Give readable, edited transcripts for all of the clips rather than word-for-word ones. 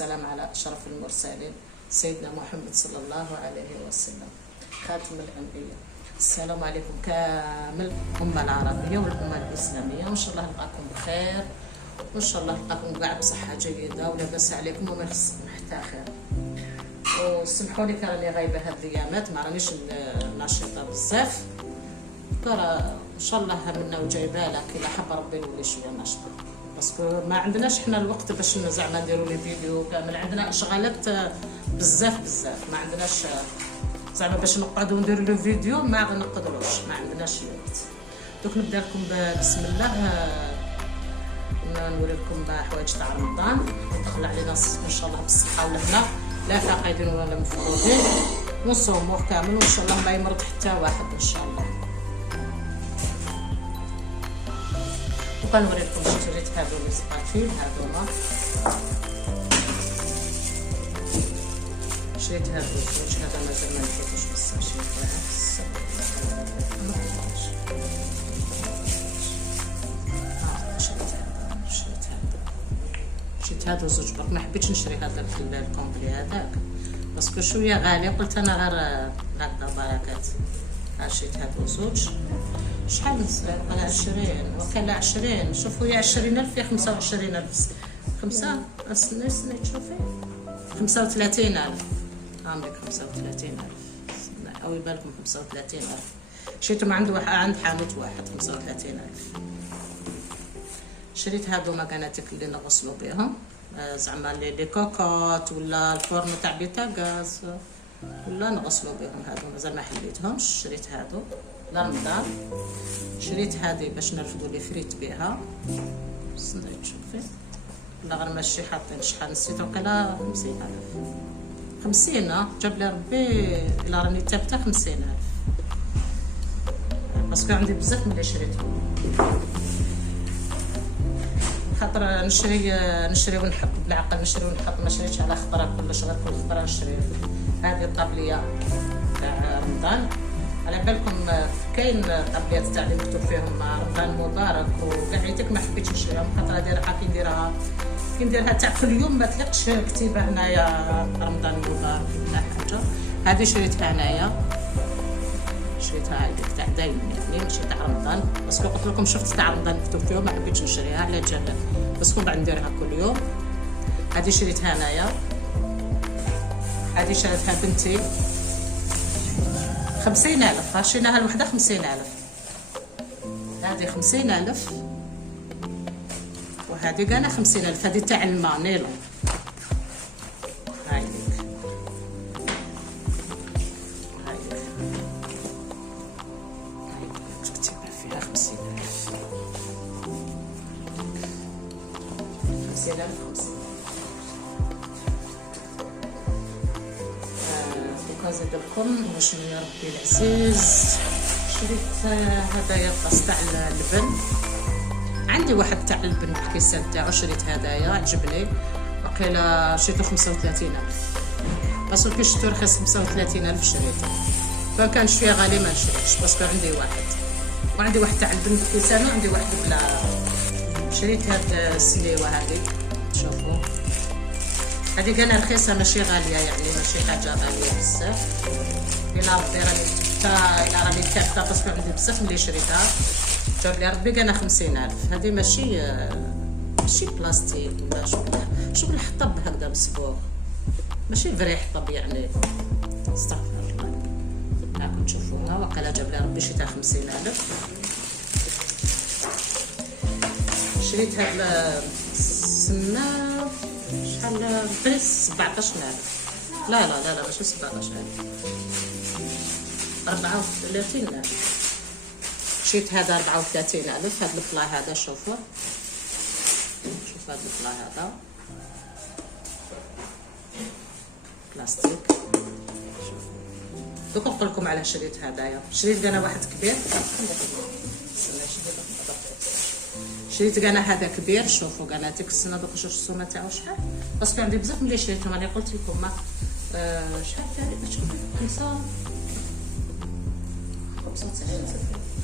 والسلام على أشرف المرسلين سيدنا محمد صلى الله عليه وسلم خاتم الأنبياء. السلام عليكم كامل الأمة العربية والأمة الإسلامية، وإن شاء الله نلقاكم بخير، وإن شاء الله نلقاكم كاع بصحة جيدة ولاباس عليكم وما يخصكم حتى خير. وسمحوا لي راني غايبة هاد الأيامات، ما رانيش ناشطة بزاف، ترى إن شاء الله منا وجايبة لك إلا حب ربي نولي شوية ناشطة، باسكو ما عندناش حنا الوقت باش زعما نديرو لي فيديو كامل، عندنا اشغالات بزاف ما عندناش زعما باش نقعدو نديرو لي فيديو، ما نقدروش، ما عندناش الوقت. دوك نبدا لكم بسم الله، نوري لكم حوايج تاع رمضان، ندخل علينا ان شاء الله بالصحه والهنا، لا فاقدين ولا مفقودين، ونصوموه كامل وان شاء الله ما يمرض حتى واحد ان شاء الله. وكنوري لكم شريت هادو لي سباتيل، هادوما شريت هادو زوج، هذا مازال ما لقيتوش بصح شريت هادو زوج برك، ما حبيتش نشري هذا الكومبلي هذاك باسكو شويه غالي، قلت انا غير هكذا بركات. شريت هادو زوج، شحال على 20 وكاله 20، شوفوا يا 20,000 يا 25,000، 5 سنة تشوفي 35,000، عندك 35,000 او يبالكم 35,000، شريتهم عند حانوت واحد 35,000. شريت هادو مكاناتك اللي نغسلوا بهم، زعما لي كوكوت ولا الفرن تاع بيتاغاز ولا نغسلوا بهم، هادو مازال ما حليتهمش. شريت هادو لرمضان. شريت هذه باش نرفدوا لي فريت بها، استنى تشوفي لا غير ماشي حاطين شحال نسيت، وقيلا 50,000 50 جاب لي ربي الا راني ثابته 50,000، باسكو عندي بزاف ملي شريتهم، خاطر نشري ونحط بالعقل، نشري ونحط، ما شريتش على خطره كلش، غير كل خطره نشري. هذه الطابليه تاع رمضان، على بالكم كاين طابليات تاع اللي مكتوب فيهم رمضان مبارك وكاع عيتك، ما حبيتش نشريها خاطر هذه راح كي نديرها تاع كل يوم ما تلقش كتيبه هنايا رمضان مبارك ولا حاجه. هذه شريتها هنايا، شريتها هذيك تاع دايما يعني ماشي تاع رمضان، باسكو قلت لكم شفت تاع رمضان مكتوب فيهم ما حبيتش نشريها على جال، باسكو بعد نديرها كل يوم. هذه شريتها هنايا، هذه شريتها بنتي 50,000، شريناها الوحده 50,000، هذه 50,000 وهذه كانا 50,000، هذه تاع الماء نيلون، هايديك مكتوبه فيها 50,000 وكنزيد لكم باش من ربي العزيز. شريت هدايا طاس تاع اللبن، عندي واحد تاع اللبن بالكيسان تاعو، شريت هدايا عجبني، وقيلا شريتو 35,000، باسكو كي شفتو رخيص 35,000 شريته، فكان شويه غالي ما نشريتش باسكو عندي واحد، وعندي واحد تاع اللبن بالكيسان وعندي واحد بلا. شريت هاد السليوه هذه، شوفوا هذه كان رخيصه ماشي غاليه، يعني ماشي حاجه غاليه بزاف، الا ربي راني ثابته باسكو عندي بزاف ملي شريتها، جاب لي ربي كان 50,000. هذه ماشي بلاستيك ولا شغل حطب هكذا مصبوغ، ماشي فري حطب يعني، استغفر الله. راكم تشوفوها وقيلا جاب لي ربي شريتها 50,000. شريت هاد السماعه شحال بريس 17,000، لا ماشي 17,000، 34,000. شريت هذا 34,000، هذا البلا هذا شوفوا، شوف هذا البلا هذا بلاستيك. دوك نقول لكم على شريت هدايا. شريت انا واحد كبير، شريت انا هذا كبير، شوفوا قناتك السنه دوك شوف السومه تاعو شحال، باسكو عندي بزاف ملي شريتهم، انا قلت لكم ما شحال تقريبا، شوفوا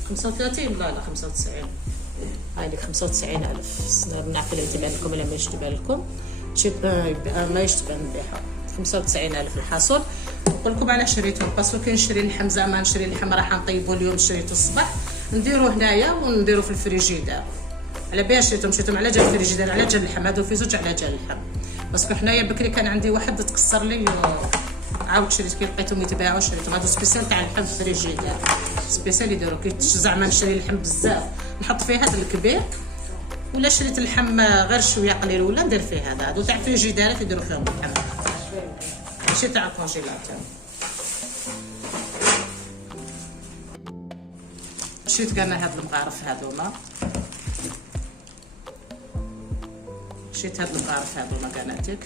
35 لا 95، هاي لك 95,000. نعرف اللي تبان لكم ولا ماش تبان لكم. شيت ما يشتبه مليحه. 95,000 الحاصل. نقول لكم على شريتهم باسكو كي نشري اللحم زعما نشري اللحم راح نطيبو اليوم شريته الصباح نديروه هنايا ونديرو في الفريجيدار. على بها شريتهم على جال الفريجيدار على جال اللحم. هادو في زوج على جال اللحم باسكو حنايا بكري كان عندي واحد تكسر لي عاود شريت كي لقيتهم يتباعوا شريتهم. هادو سبيسيال تاع اللحم في الفريجيدار سبيسيال يديروا كي زعما نشري اللحم بزاف نحط فيه هذا الكبير ولا شريت اللحم غير شويه قليل ولا ندير فيه هذا. هادو تاع فريجيدارات يديروا فيهم اللحم ماشي تاع الكونجيلاتور. شريت كاع هاد المغارف هادوما شريت هاد المغارف هادوما كاناتيك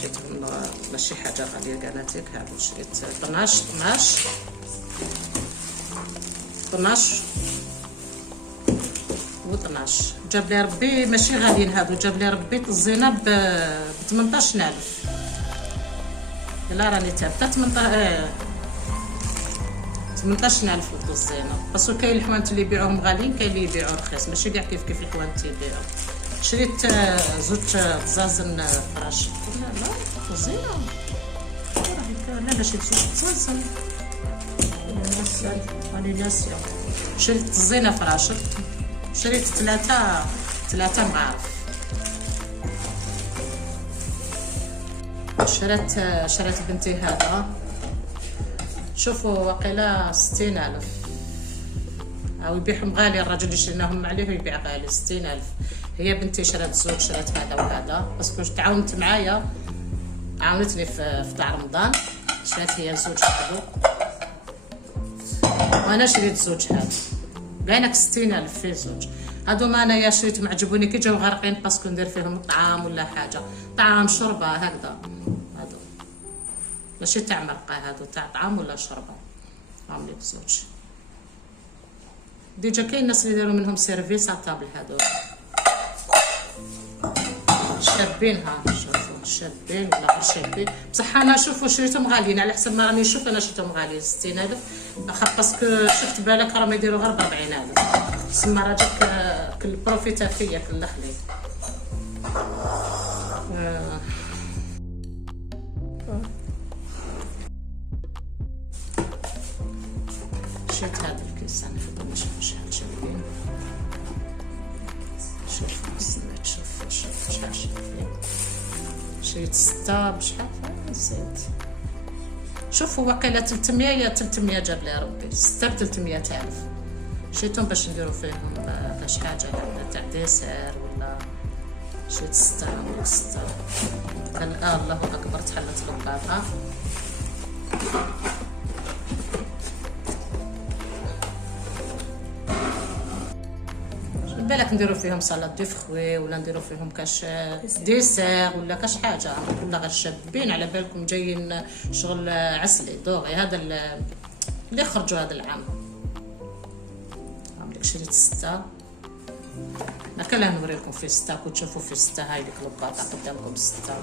شريتهم ماشي حاجه غاليه كاناتيك. هادو شريت 12 و 12 جاب لي ربي ماشي غاليين هادو. جاب لي ربي الزينه ب 18,000 يلا راني تابعه 18,000 الزينه باسكو كاين الحوانت اللي يبيعوهم غاليين كاين اللي يبيعوا رخيص ماشي كاع كيف الحوانت يبيعوا. شريت زوج طزازن فراش لا زينه لا شريت زوج طزازن راني ناسيه. شريت زينه فراشط شريت ثلاثة معارف. شريت بنتي هذا شوفوا واقيلا 60,000 او يبيعهم غالي. الرجل اللي شريناهم عليه يبيع غالي 60,000. هي بنتي شرات زوج شرات هذا وهذا باسكو تعاونت معايا عاونتني في تاع رمضان. شرات هي زوج هذو وانا شريت زوج هذا بينك 60,000 في زوج. هادو ما انايا شريتهم عجبوني كي جاو غارقين باسكو ندير فيهم طعام ولا حاجه طعام شربه هكذا. هادو ماشي تاع مرقه هادو تاع طعام ولا شربه. هاهم ليك زوج ديجا كاين الناس اللي يديروا منهم سيرفيس على الطابل. هادو شابين ها شوفوا شابين ولا غير شابين بصح انا شوفوا شريتهم غاليين على حسب ما راني نشوف. انا شريتهم غاليين 60,000 اخا باسكو شفت بالك راهم يديروا غير ب 40,000 تسمى راجلك كل بروفيتا فيا كل دخلي. شريت هذا الكيس انا في نشوف شحال شابين. شوف شحال شابين. شريت 6 بشحال نسيت. شوفوا واقيلا 300 جاب لي ربي 6 ب 300,000. شريتهم باش نديرو فيهم باش حاجه تاع ديسير ولا شريت 6 كان الله اكبر تحلت البابا. بالك نديرو فيهم سلطه دي فخوي ولا نديرو فيهم كاش ديسير ولا كاش حاجه ولا غير شابين على بالكم جايين شغل عسلي دوغي. هذا اللي خرجوا هذا العام. عمرك شريت 6 ما كان لا نوريكم في 6 كنت تشوفوا في 6. هاي ديك الباطه قدامكم 6.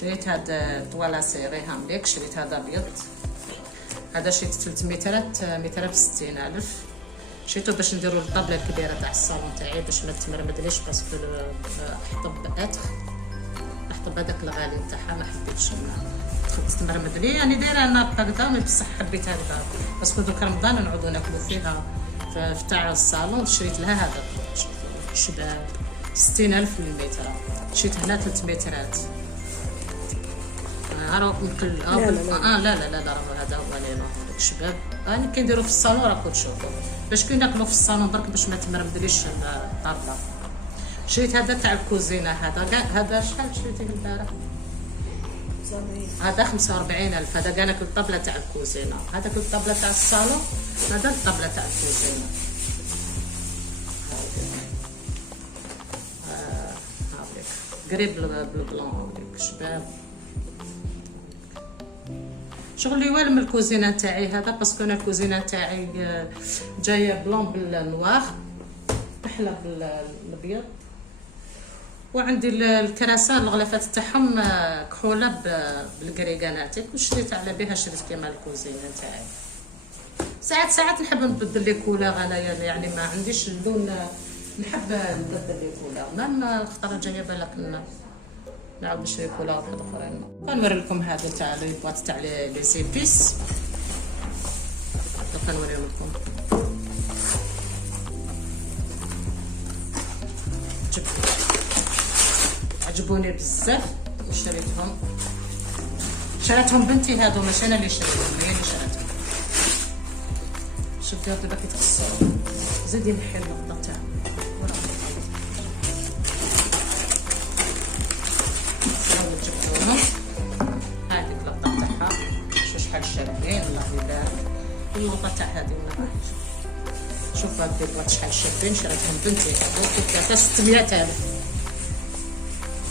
شريت هذا طوالا سيري هامليك شريت هذا ابيض. هذا شريت 360,000 شريتو باش نديرو الطابله الكبيره تاع الصالون تاعي باش ما تمرمدليش باسكو حطب هذاك الغالي تاعها ما حبيتش تمرمد لي. يعني دايره انا هكذا مي بصح حبيت هكذا باسكو دوك رمضان نعودو ناكلو فيها في تاع الصالون. شريت لها هذا شباب 60,000 للمتر. شريت هنا 3 مترات راهو نقل لا راهو هذا هو اللي شباب انا كنديرو في الصالون راكم تشوفوا باش كي ناكلو في الصالون برك باش ما تمرمدليش الطابله. شريت هذا تاع الكوزينه هذا شحال شريته البارح؟ هذا 45,000. هذا كانك الطابله تاع الكوزينه. هذاك الطابله تاع الصالون هذا الطابله تاع الكوزينه. هاوليك قريب بالبلون هاوليك شباب شغل يوالم من الكوزينه تاعي هذا باسكو انا الكوزينه تاعي جايه بلون بالنوار احلى بالابيض وعندي الكراسه الغلافات تاعهم كحوله بالكريغاناتيك وشريت على بها شريت كيما الكوزينه تاعي. ساعات نحب نبدل لي كولور انايا يعني ما عنديش اللون نحب نبدل لي كولور، مام الخطره الجايه بالك نعاود نشري كولور واحد اخرين. غنوري لكم هذا تاع لي بواط تاع لي سيبيس، غنوري لكم. عجبوني بزاف وشريتهم. شراتهم بنتي هادو، ماشي انا اللي شريتهم، هي اللي شراتهم. شوف دابا كيتغسلوا. زيدي نحي النقطه تاعهم. هذيك اللقطه تاعها شحال شابين، الله يبارك. اللقطه تاع هذه ولا شوف هاد البواط شحال شابين، شراتهم بنتي هادو كتاع 600,000.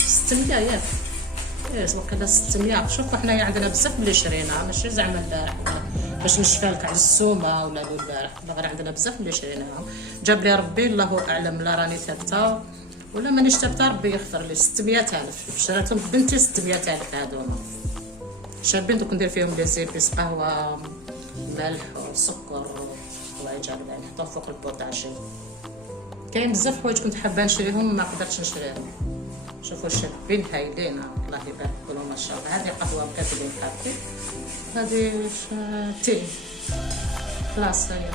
600 ياك وقيلا 600. شوفوا حنايا عندنا بزاف ملي شرينا، ماشي زعما البارح باش نشفى لك على السومه ولا البارح، غير عندنا بزاف ملي شريناهم. جاب لي ربي الله اعلم، لا راني ثابته ولا مانيش ثابته، ربي يغفر لي. 600,000 شراتهم بنتي، 600,000 هادوما شابين. دوك ندير فيهم لي سيبيس، قهوه، ملح وسكر، الله يجعل يعني نحطهم فوق البوطاجي. كاين بزاف حوايج كنت حابه نشريهم ما قدرتش نشريهم. شوفوا شابين هايلين، الله يبارك لهم ما شاء الله. هذه قهوه كاتبين حاطين، هذه تي خلاص هي.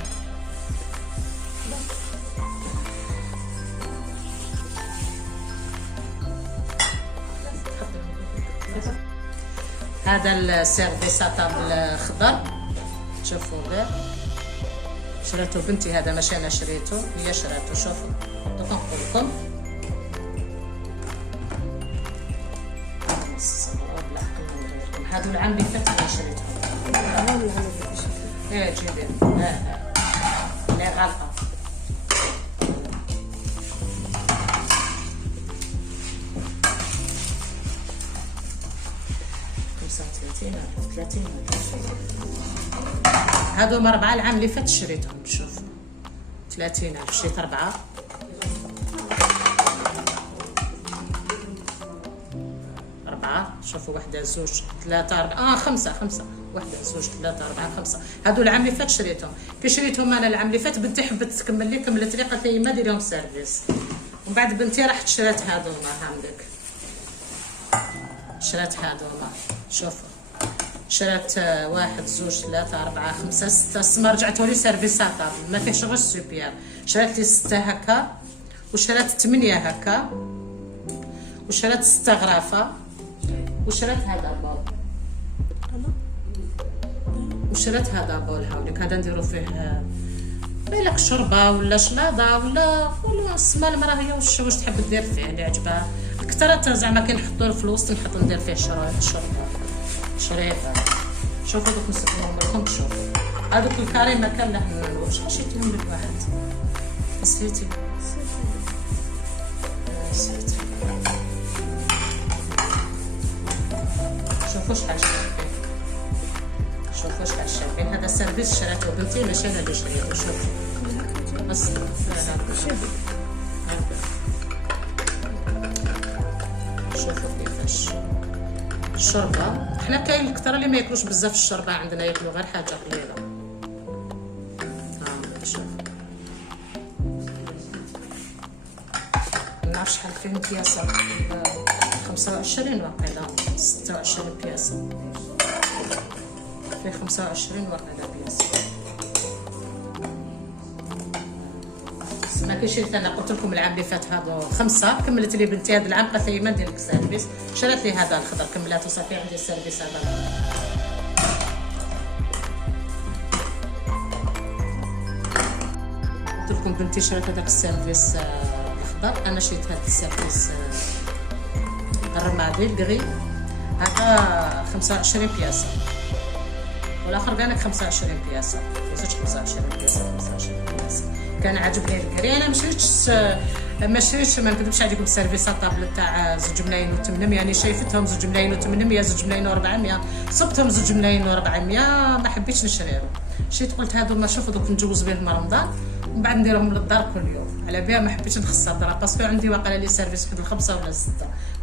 هذا السيرفيس طابل الخضر، شوفوا غير شريته بنتي، هذا ماشي انا شريته، هي شريته. شوفوا دوك نقول لكم هادو العام اللي فات اللي شريتهم. ايه جيبي لا غلطه. هادو 4 العام اللي فات شريتهم. شوفوا 30,000 شريت 4. شوفوا وحده زوج ثلاثة أربعة خمسة. وحده زوج ثلاثة أربعة 5. هادو العام اللي فات شريتهم. كي شريتهم أنا العام اللي فات بنتي حبت تكمل لي، كملت لي قالت لي ما ديريهم سيرفيس. ومن بعد بنتي راحت شرات هادوما، هانديك شرات هادوما. شوفوا شرات 1 2 3 4 5 6 السما رجعتوا لي سيرفيسات ما فيهش غير السوبيار. شرات لي 6 هكا، وشرات 8 هكا، وشرات 6 غرافه، وشرات هذا بول، وشرات هذا بول. هاوليك هذا نديرو فيه بالك شربه ولا شلاضه ولا السما المراه هي واش تحب دير فيه اللي عجبها. اكثر زعما كنحطوه في الوسط، نحط ندير فيه شربه شريفه. شوفوا دوك نسقيهم لكم. شوفوا هذوك الكاري ما كان له واش شريتهم لك واحد نسيتي. شوفوا شحال شابين، شوفوا شحال شابين. هذا سيرفيس شراته بنتي ماشي انا اللي شريته. شوفوا بس شوفوا كيفاش الشوربه. حنا كاين الكثر اللي ما ياكلوش بزاف الشوربه، عندنا ياكلوا غير حاجه قليله. شوف ما نعرفش شحال فيهم بياسه، 25 واقيلا 26 بياسه، فيه 25 واقيلا بياسه. ما كاينش انا قلت لكم العام اللي فات هادو 5 كملت لي بنتي هذا العام قالت لي ما ندير لك سيرفيس، شرات لي هذا الخضر كملات وصافي عندي السيرفيس هذا. قلت لكم بنتي شرات هذاك السيرفيس الخضر، انا شريت هذا السيرفيس الرمادي الكغي هذا 25 بياسه، والاخر كانك 25 بياسه، وزدت 25 بياسه 25 بياسه. كان عاجبني الكري. انا ما شريتش ما نكذبش عليكم السيرفيسات طابله تاع 2 ملايين و800، يعني شايفتهم 2 ملايين و800 2 ملايين و400، صبتهم 2 ملايين و400 ما حبيتش نشريهم. شريت قلت هادو ما شوفوا دوك نجوز بهم رمضان ومن بعد نديرهم للدار كل يوم، على بها ما حبيتش نخسر الدار باسكو عندي واقيلا لي سيرفيس واحد 5 ولا 6،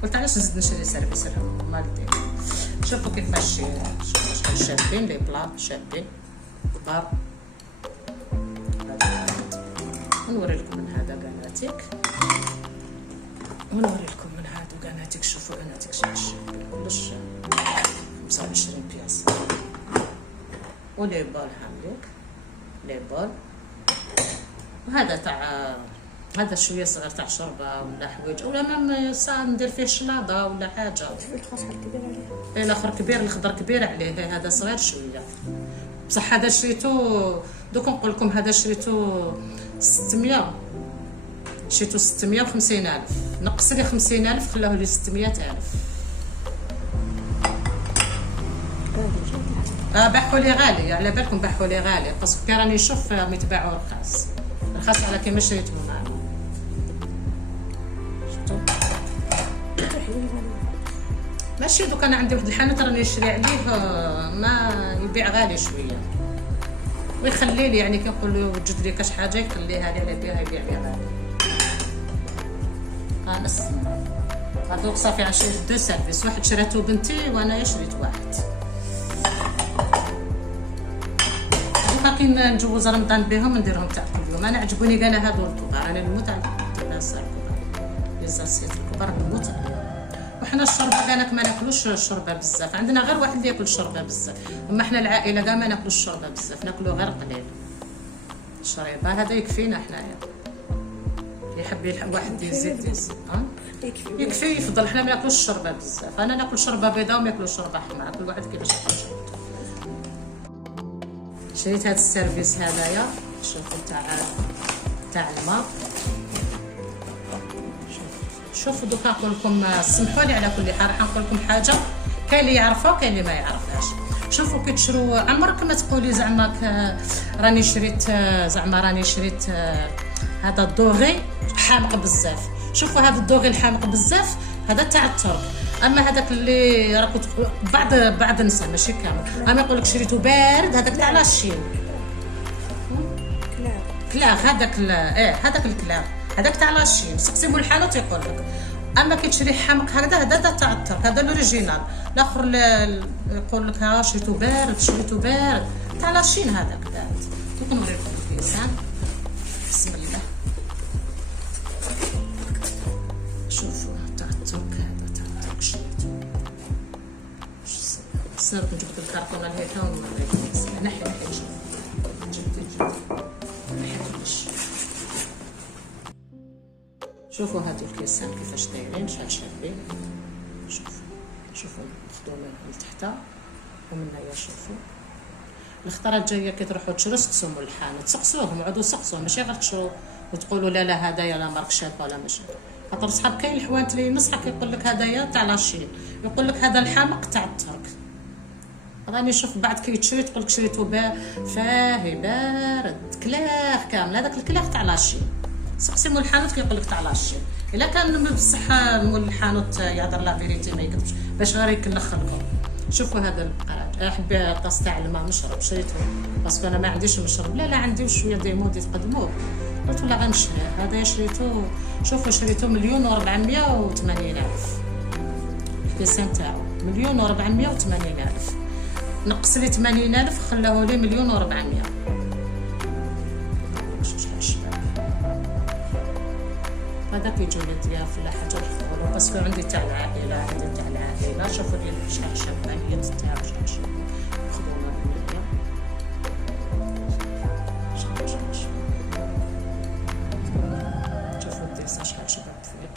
قلت علاش نزيد نشري سيرفيس لهم ما ندير. شوفوا كيفاش شحال شابين لي بلا شابين كبار. نوري لكم من هذا بنات قناتك، ونوري لكم من هادو قناتك. شوفوا قناتك كلش 25 بياس. ولي بول هاملك لي بول، وهذا تاع هذا شويه صغير تاع شوربه ولا حوايج، ولا مام ساعه ندير فيه شلاضه ولا حاجه. الخضر كبير عليه. اي الاخر كبير، الخضر كبير عليه، هذا صغير شويه. بصح هذا شريتو دوك نقول لكم، هذا شريتو 600، شريتو 650,000، نقص لي 50,000 خلاه لي 600,000. باحوا لي غالي، على بالكم باحوا لي غالي، باسكو كي راني نشوف يتباعوا رخاص رخاص على كيما شريتهم انا. شفتوا ماشي دوك انا عندي واحد الحانوت راني نشري عليه ما يبيع غالي شويه، ويخلي لي يعني كي نقول له وجد لي كاش حاجه يخليها لي على بها يبيع لي غالي. خلاص هذوك صافي عشريت دو سيرفيس، واحد شريته بنتي وانا شريت واحد. باقي نجوز رمضان بهم نديرهم تاع كل يوم. انا عجبوني كاع هادو الكبار، انا نموت على الناس الكبار لي زاسيت الكبار نموت عليهم. وحنا الشوربه كاع ما ناكلوش الشوربه بزاف، عندنا غير واحد اللي ياكل الشوربه بزاف، اما حنا العائله كاع ما ناكلوش الشوربه بزاف، ناكلو غير قليل. الشريبه هذا يكفينا حنايا، يحب واحد يزيد يكفي يفضل. حنا ما ناكلوش الشوربه بزاف، انا ناكل شوربه بيضاء وما ياكلوش شوربه حمراء، كل واحد كيفاش ياكل. شريت هذا السيرفيس هذايا، شوفوا تاع الماء. شوفوا دوكا نقول لكم سمحوا لي على كل حال، راح نقول لكم حاجه كاين اللي يعرفها وكاين اللي ما يعرفهاش. شوفوا كي تشرو عمرك ما تقولي زعما راني شريت هذا الدوغي حامق بزاف. شوفوا هذا الدوغي الحامق بزاف هذا تاع الترك، اما هذاك اللي راكم بعض النساء ماشي كامل اما يقول لك شريته بارد، هذاك تاع لاشين كلاغ، هذاك هذاك الكلاغ هذاك تاع لاشين. سقسي مول الحانوت يقول لك. اما كي تشري حامق هذا تاع الترك، هذا الاوريجينال. الاخر يقول لك ها شريته بارد تاع لاشين، هذاك بارد. دوك نوريكم الكيسان. بسم الله. شوفوا تاع الترك، هذا تاع الترك شريته. صرت نجيب الكرتونه لهيها ونوريكم. نحي جبت شوفوا هادو الكيسان كيفاش دايرين، شابين. شوفوا مخدومين من تحت ومن هنايا. شوفوا الخطره الجايه كي تروحوا تشرو سقسوا مول الحانوت، سقسوهم عودوا سقسوهم، ماشي غير تشرو وتقولوا لا هدايا لا مارك شابه ولا ماشي. خاطر صحاب كاين الحوانت اللي ينصحك يقول لك هدايا تاع لاشين، يقول لك هذا الحامق تاع الترك. راني نشوف بعد كي تشري تقول لك شريته فاهي بارد كلاخ كامل، هذاك الكلاخ تاع لاشين. سقسي مول الحانوت كيقول لك تاع لاشين. الا كان بصح مول الحانوت يهضر لا فيريتي ما يكذبش باش غير يكلخ لكم. شوفوا هذا القراج، حبي طاس تاع الماء نشرب، شريته باسكو انا ما عنديش نشرب. لا عندي وشويه ديمود يتقدموه، قلت ولا غنشريه. هذا شريته، شوفوا شريته 1,480,000 الكيسان تاعو، 1,480,000. نقص لي 80,000 خلاه لي 1,400,000. هذا كيجوني ضياف ولا حاجه يحضروا، باسكو عندي تاع العائله، شوفوا لي شحال شابه هي تاعو، شحال خدونا هنايا. شوفوا الديسه شحال شباب فيه.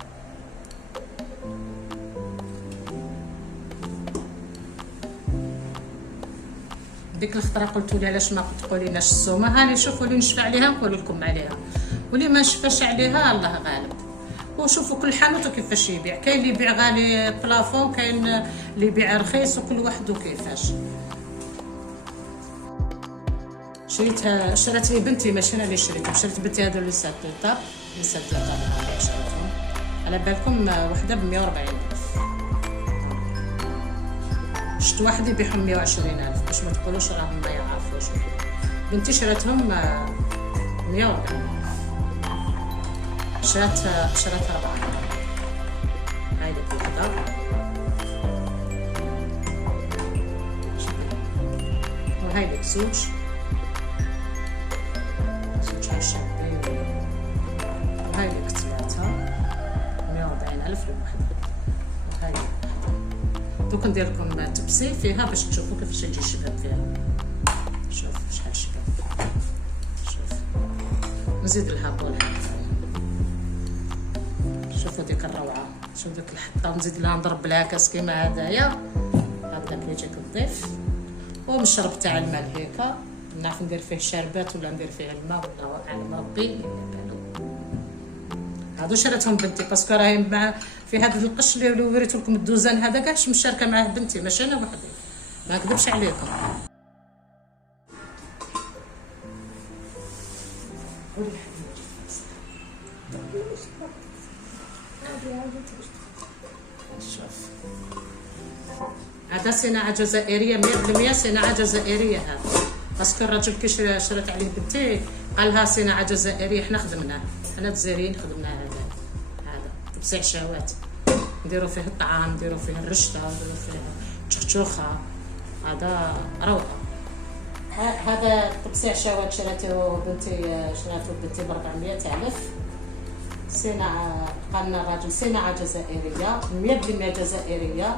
ديك الخطره قلتوا لي علاش ما تقوليناش السومه، هاني شوفوا اللي نشفى عليها نقول لكم عليها، واللي ما نشفاش عليها الله غالب. وشوفوا كل حانوت كيفاش يبيع، كاين اللي يبيع غالي بلافون، كاين اللي يبيع رخيص، وكل واحد وكيفاش. شريت لي بنتي، ماشي انا اللي شريتهم، شريت بنتي هذو اللي سات طاب شريتهم على بالكم وحده ب 140,000. شفت واحد يبيعهم 120,000 باش ما تقولوش راهم ما يعرفوش. بنتي شراتهم 140. شرات 4. هاي لك وحده، وهاي لك زوج شابين، وهاي لك 3 140,000 لوحدها. وهاي دوك ندير لكم تبسي فيها باش تشوفوا كيفاش يجي الشباب فيها. شوف شحال شباب، شوف نزيد لها بول هكا، شوفوا ديك الروعه، شوف ديك الحطه، ونزيد لها نضرب لها كاس كيما هدايا هكذا كيجيك الضيف. ومشرب تاع الماء هيكا، نعرف ندير فيه شربات ولا ندير فيه الماء ولا على ربي اللي بالو. هادو شريتهم بنتي باسكو راهي مع في هذا القش اللي وريت لكم الدوزان هذا كاعش مشاركه معاه بنتي ماشي انا وحدي، ما نكذبش عليكم. شوف هذا صناعه جزائريه 100%، صناعه جزائريه هذا، باسكو الراجل كي شرات عليه بنتي قالها صناعه جزائريه، حنا خدمناه، حنا الجزائريين خدمناه. هذا تبسيع شهوات، نديرو فيه الطعام، نديرو فيه الرشته، نديرو فيه تشخشوخه، هذا روعه. هذا تبسيع شهوات شراتو بنتي ب 400,000. صناعه قالنا الراجل صناعه جزائريه 100% جزائريه،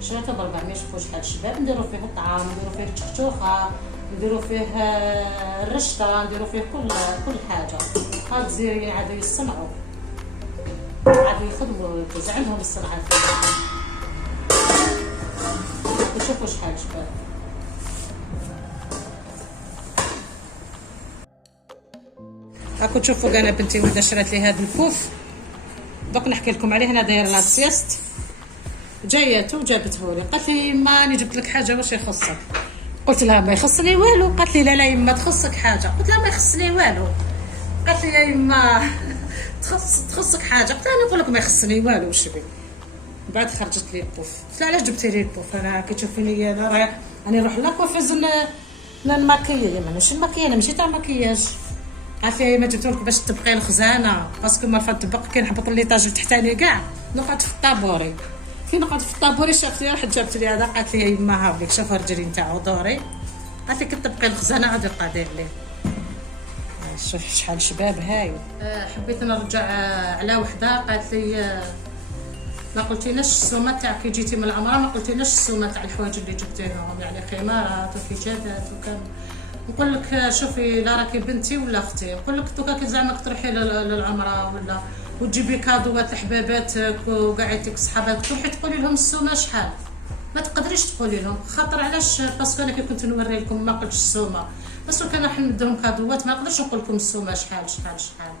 شراتو ب 400. شوفوا شحال الشباب، نديرو فيه الطعام، نديرو فيه التشخشوخه، نديرو فيه الرشته، نديرو فيه كل حاجه. هاد الجزائريين عادوا يصنعوا، عادوا يخدموا، يجوز عندهم الصنعه فيه. وشوفوا شحال شباب. هاكو تشوفوا انا بنتي ولده شرات لي هذا الكوف، دوك نحكي لكم عليه. هنا داير لاسيست، جايته وجابته لي، قالت لي يما راني جبت لك حاجه واش يخصك؟ قلت لها ما يخصني والو. قالت لي لا يما تخصك حاجه. قلت لها ما يخصني والو. قالت لي يا يما تخصك حاجه. قلت لها نقول لك ما يخصني والو واش بي. بعد خرجت لي البوف، قلت لها علاش جبتي لي البوف؟ انا كي تشوفيني انا راني نروح لاكوافيز نماكيي، ماشي الماكياج، انا ماشي تاع ماكياج. قالت لي ما جبت لك باش تبقي الخزانه، باسكو ما فنطبق كي نحبط ليطاج التحتاني كاع نقعد في الطابوري. كي نقعد في الطابوري شافتني راحت جابت لي هذا، قالت لي يا يما هاوليك شوف الرجلي نتاعو دوري. قالت لي كي تبقي الخزانه عاد قادر ليه. شوف شحال شباب هاي. حبيت نرجع على وحده قالت لي ما قلتيناش السومه تاعك كي جيتي من العمره، ما قلتيناش السومه تاع الحوايج اللي جبتيهم، يعني خمارات وكيجاتات وكم. نقول لك شوفي لا راكي بنتي ولا اختي، نقول لك دوكا كي زعما تروحي للعمره ولا وتجيبي كادوات لحباباتك وقعيتك صحاباتك تروحي تقولي لهم السومه شحال، ما تقدريش تقولي لهم. خاطر علاش؟ باسكو انا كي كنت نوري لكم ما قلتش السومه، بس كان راح نديهم كادوات ما نقدرش نقول لكم السومه شحال شحال شحال.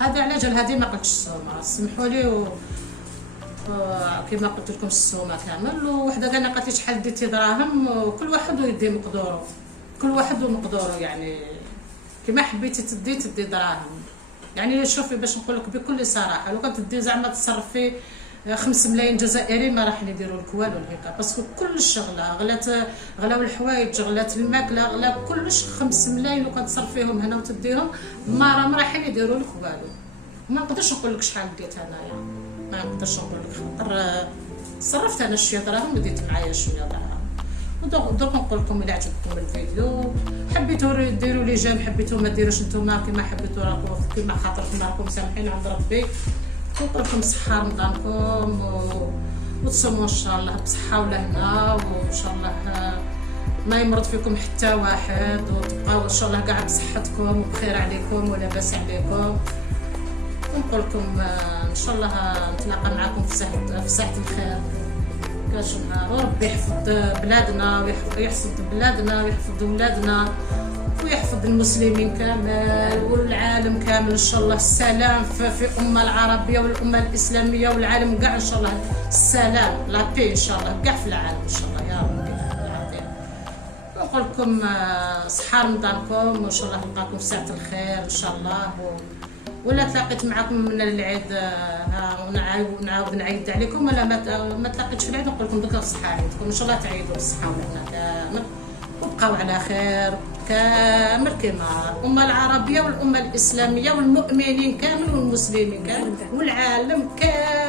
هذا على جال هذه ما قلتش السومه، سمحوا لي كيما قلت لكم السومه كامل. وحده قالنا قالت لي شحال ديتي دراهم، وكل واحد ويدي مقدوره، كل واحد ومقدوره، يعني كيما حبيتي تدي دراهم. يعني شوفي باش نقول لك بكل صراحه، لو كنت تدي زعما تصرف فيه 5 ملايين جزائري ما راح نديروا لك والو هكا، باسكو كلش غلا، غلاو الحوايج، غلات الماكله، غلا كلش. 5 ملايين لو كنت تصرفيهم هنا وتديهم ما راح يديروا لك والو. ما نقدرش نقول لك شحال ديت انايا، ما نقدرش نقول لك، خاطر صرفت انا شويه دراهم وديت معايا شويه دراهم. ودوك نقول لكم الى عجبكم الفيديو، حبيتوا ديروا لي جيم، حبيتوا ما ديروش نتوما كما حبيتوا، راكم كما خاطركم راكم سامحين عند ربي. نقول لكم صحه رمضانكم وتصوموا ان شاء الله بصحه ولهنا، وان شاء الله ما يمرض فيكم حتى واحد، وتبقاو ان شاء الله كاع بصحتكم وبخير عليكم ولاباس عليكم. ونقول لكم ان شاء الله نتلاقى معكم في ساعه الخير كاش نهار، وربي يحفظ بلادنا ويحفظ بلادنا ويحفظ ولادنا ويحفظ المسلمين كامل والعالم كامل ان شاء الله. السلام في الامه العربيه والامه الاسلاميه والعالم كاع ان شاء الله، السلام لا بي ان شاء الله كاع في العالم ان شاء الله يا ربي العظيم. نقول لكم صحه رمضانكم، وان شاء الله نلقاكم في ساعه الخير ان شاء الله. ولا تلاقيت معكم من العيد ونعاود نعيد عليكم، ولا ما تلاقيتش في العيد نقول لكم دوك الصحه عيدكم ان شاء الله، تعيدوا بالصحه ولهنا كامل وبقاو على خير كامل كما الامه العربيه والامه الاسلاميه والمؤمنين كامل والمسلمين كامل والعالم كامل.